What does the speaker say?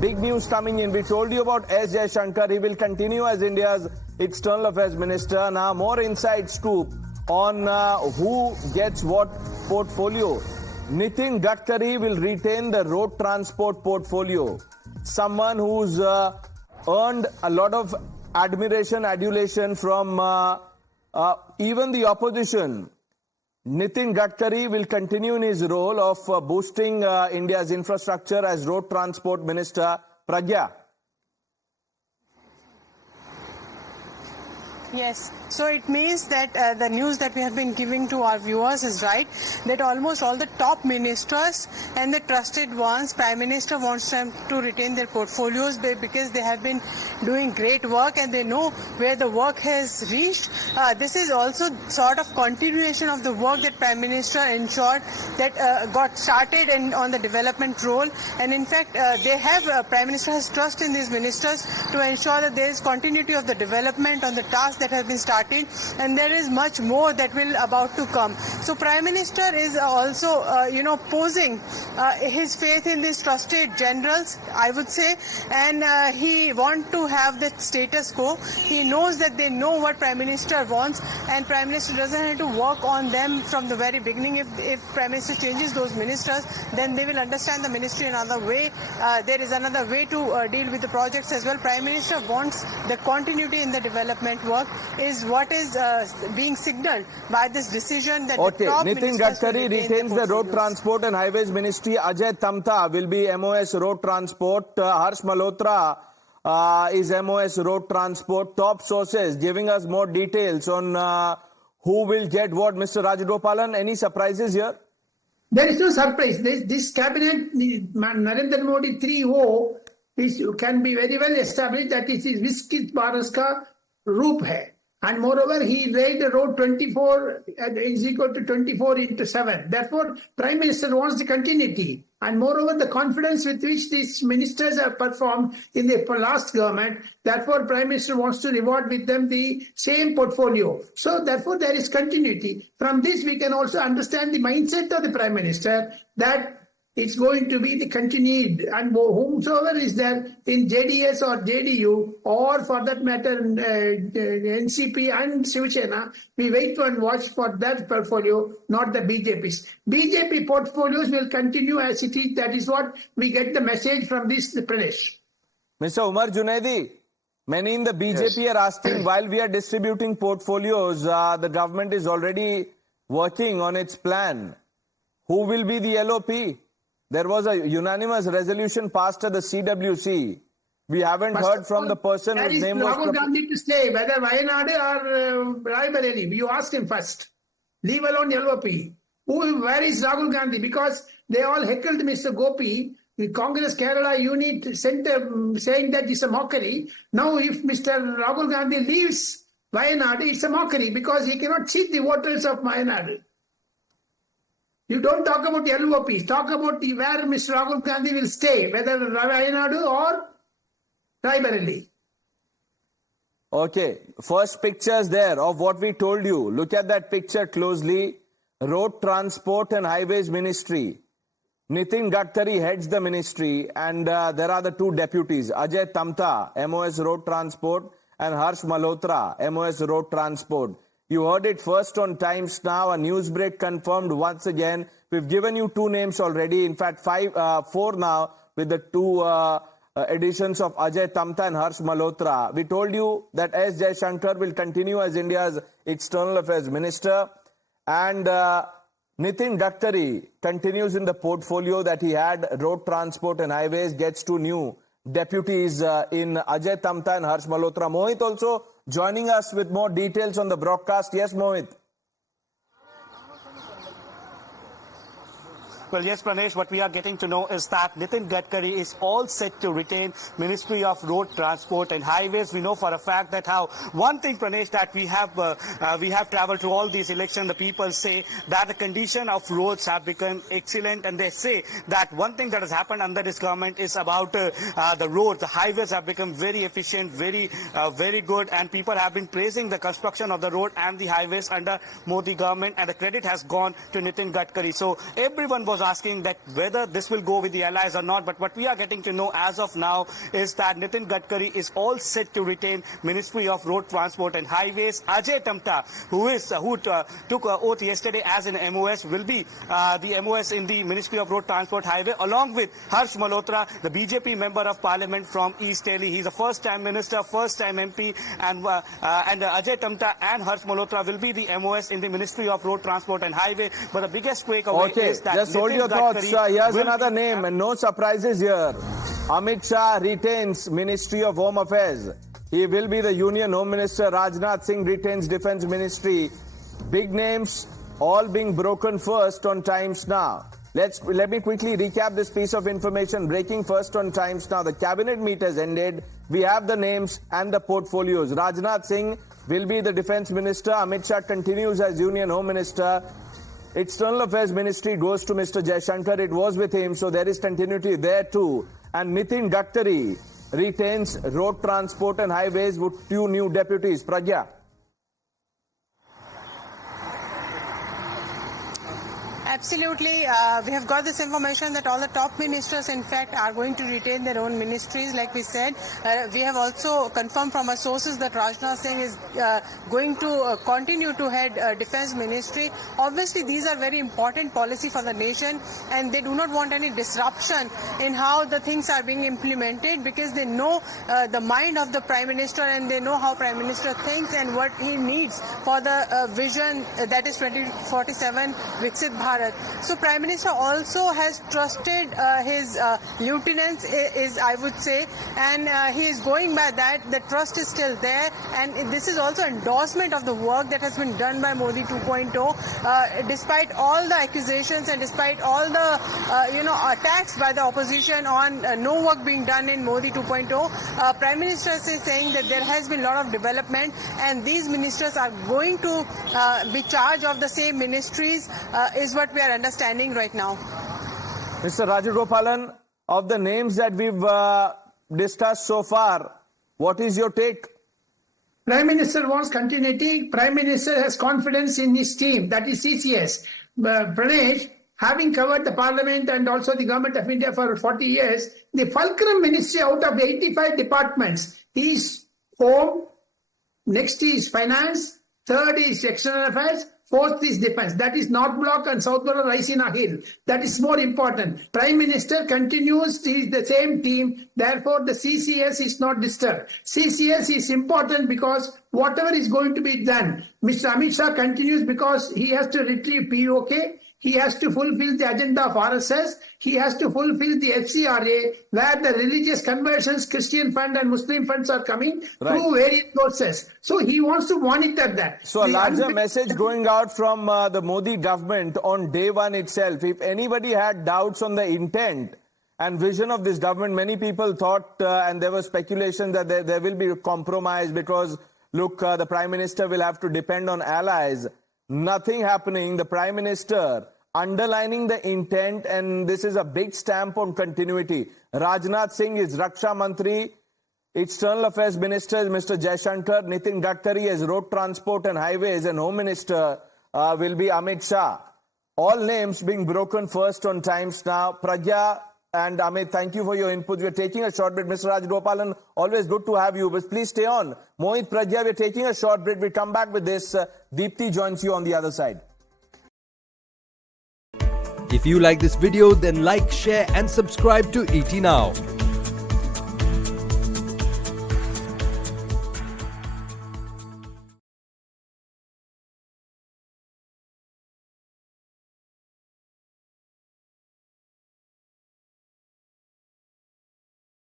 big news coming in. We told you about S. Jaishankar. He will continue as India's External Affairs Minister. Now, more inside scoop on who gets what portfolio. Nitin Gadkari will retain the road transport portfolio. Someone who's earned a lot of adulation from even the opposition. Nitin Gadkari will continue in his role of boosting India's infrastructure as road transport minister. Pragya. Yes, so it means that the news that we have been giving to our viewers is right, that almost all the top ministers and the trusted ones, Prime Minister wants them to retain their portfolios because they have been doing great work and they know where the work has reached. This is also sort of continuation of the work that Prime Minister ensured that got started on the development role, and in fact they have Prime Minister has trust in these ministers to ensure that there is continuity of the development on the tasks that have been started, and there is much more that will about to come. So Prime Minister is also posing his faith in these trusted generals, I would say, and he wants to have the status quo. He knows that they know what Prime Minister wants, and Prime Minister doesn't have to work on them from the very beginning. If Prime Minister changes those ministers, then they will understand the ministry another way. There is another way to deal with the projects as well. Prime Minister wants the continuity in the development work is what is being signaled by this decision that the top Nitin Gadkari retains the road transport and highways ministry. Ajay Tamta will be MoS road transport. Harsh Malhotra is MoS road transport. Top sources giving us more details on who will get what. Mr. Rajagopalan, any surprises here? There is no surprise. This cabinet, Narendra Modi 3.0, can be very well established that it is Viskit Bharat ka roop hai. And moreover, he laid the road 24 is equal to 24 into 7. Therefore, Prime Minister wants the continuity. And moreover, the confidence with which these ministers have performed in the last government, therefore, Prime Minister wants to reward with them the same portfolio. So, therefore, there is continuity. From this, we can also understand the mindset of the Prime Minister that it's going to be the continued, and whomsoever is there in JDS or JDU, or for that matter NCP and Shiv Sena, we wait and watch for that portfolio, not the BJP's. BJP portfolios will continue as it is. That is what we get the message from this Pradesh. Mr. Umar Junaidi, many in the BJP are asking, while we are distributing portfolios, the government is already working on its plan. Who will be the LOP? There was a unanimous resolution passed at the CWC. We haven't heard from the person whose name was... Rahul Gandhi to stay, whether Wayanad or Raebareli. You ask him first. Leave alone LOP. Where is Rahul Gandhi? Because they all heckled Mr. Gopi. The Congress Kerala unit sent saying that it's a mockery. Now if Mr. Rahul Gandhi leaves Wayanad, it's a mockery because he cannot cheat the voters of Wayanad. You don't talk about LOPs. Talk about where Mr. Rahul Gandhi will stay, whether Wayanad or Raebareli. Okay, first pictures there of what we told you. Look at that picture closely. Road Transport and Highways Ministry. Nitin Gadkari heads the ministry, and there are the two deputies, Ajay Tamta, MoS Road Transport, and Harsh Malhotra, MoS Road Transport. You heard it first on Times Now. A news break confirmed once again. We've given you two names already. In fact, four now with the two editions of Ajay Tamta and Harsh Malhotra. We told you that S. Jaishankar will continue as India's External Affairs Minister. And Nitin Gadkari continues in the portfolio that he had. Road Transport and Highways, gets two new deputies in Ajay Tamta and Harsh Malhotra. Mohit also joining us with more details on the broadcast. Yes, Mohit. Well, yes, Pranesh, what we are getting to know is that Nitin Gadkari is all set to retain Ministry of Road Transport and Highways. We know for a fact that one thing, Pranesh, that we have traveled to all these elections, the people say that the condition of roads have become excellent, and they say that one thing that has happened under this government is about the roads. The highways have become very efficient, very good, and people have been praising the construction of the road and the highways under Modi government, and the credit has gone to Nitin Gadkari. So everyone was asking that whether this will go with the allies or not. But what we are getting to know as of now is that Nitin Gadkari is all set to retain Ministry of Road Transport and Highways. Ajay Tamta, who took oath yesterday as an MoS, will be the MoS in the Ministry of Road Transport Highway, along with Harsh Malhotra, the BJP member of Parliament from East Delhi. He's a first-time minister, first-time MP, and Ajay Tamta and Harsh Malhotra will be the MoS in the Ministry of Road Transport and Highway. But the biggest takeaway is that just hold your thoughts. Here's another name, and no surprises here. Amit Shah retains Ministry of Home Affairs. He will be the Union Home Minister. Rajnath Singh retains Defence Ministry. Big names all being broken first on Times Now. Let me quickly recap this piece of information. Breaking first on Times Now. The cabinet meet has ended. We have the names and the portfolios. Rajnath Singh will be the Defence Minister. Amit Shah continues as Union Home Minister. External Affairs Ministry goes to Mr. Jaishankar. It was with him, so there is continuity there too. And Nitin Gadkari retains Road Transport and Highways with 2 new deputies. Pragya. Absolutely. We have got this information that all the top ministers, in fact, are going to retain their own ministries, like we said. We have also confirmed from our sources that Rajnath Singh is going to continue to head Defence Ministry. Obviously, these are very important policy for the nation, and they do not want any disruption in how the things are being implemented, because they know the mind of the Prime Minister, and they know how Prime Minister thinks and what he needs for the vision that is 2047 Viksit Bharat. So Prime Minister also has trusted his lieutenants, I would say, and he is going by that. The trust is still there, and this is also endorsement of the work that has been done by Modi 2.0. Despite all the accusations and despite all the attacks by the opposition on no work being done in Modi 2.0, Prime Minister is saying that there has been a lot of development, and these ministers are going to be charged of the same ministries, is what we are understanding right now. Mr. Rajagopalan, of the names that we've discussed so far, what is your take? Prime Minister wants continuity. Prime Minister has confidence in his team, that is CCS. Pranesh, having covered the Parliament and also the Government of India for 40 years, the fulcrum ministry out of 85 departments is Home, next is Finance, third is External Affairs, fourth is Defence. That is North Block and South Block Raisina Hill. That is more important. Prime Minister continues the same team. Therefore, the CCS is not disturbed. CCS is important because whatever is going to be done, Mr. Amit Shah continues because he has to retrieve POK. He has to fulfill the agenda of RSS. He has to fulfill the FCRA, where the religious conversions, Christian fund and Muslim funds are coming through various sources. So he wants to monitor that. So a larger message going out from the Modi government on day one itself. If anybody had doubts on the intent and vision of this government, many people thought, and there was speculation that there will be a compromise because, look, the Prime Minister will have to depend on allies. Nothing happening. The Prime Minister underlining the intent, and this is a big stamp on continuity. Rajnath Singh is Raksha Mantri. External Affairs Minister is Mr. Jaishankar. Nitin Gadkari as Road Transport and Highways, and Home Minister will be Amit Shah. All names being broken first on Times Now. Pragya and Amit, thank you for your input. We're taking a short break. Mr. Rajagopalan, always good to have you, but please stay on. Mohit, Pragya, we're taking a short break. We'll come back with this. Deepti joins you on the other side. If you like this video, then like, share and subscribe to ET Now.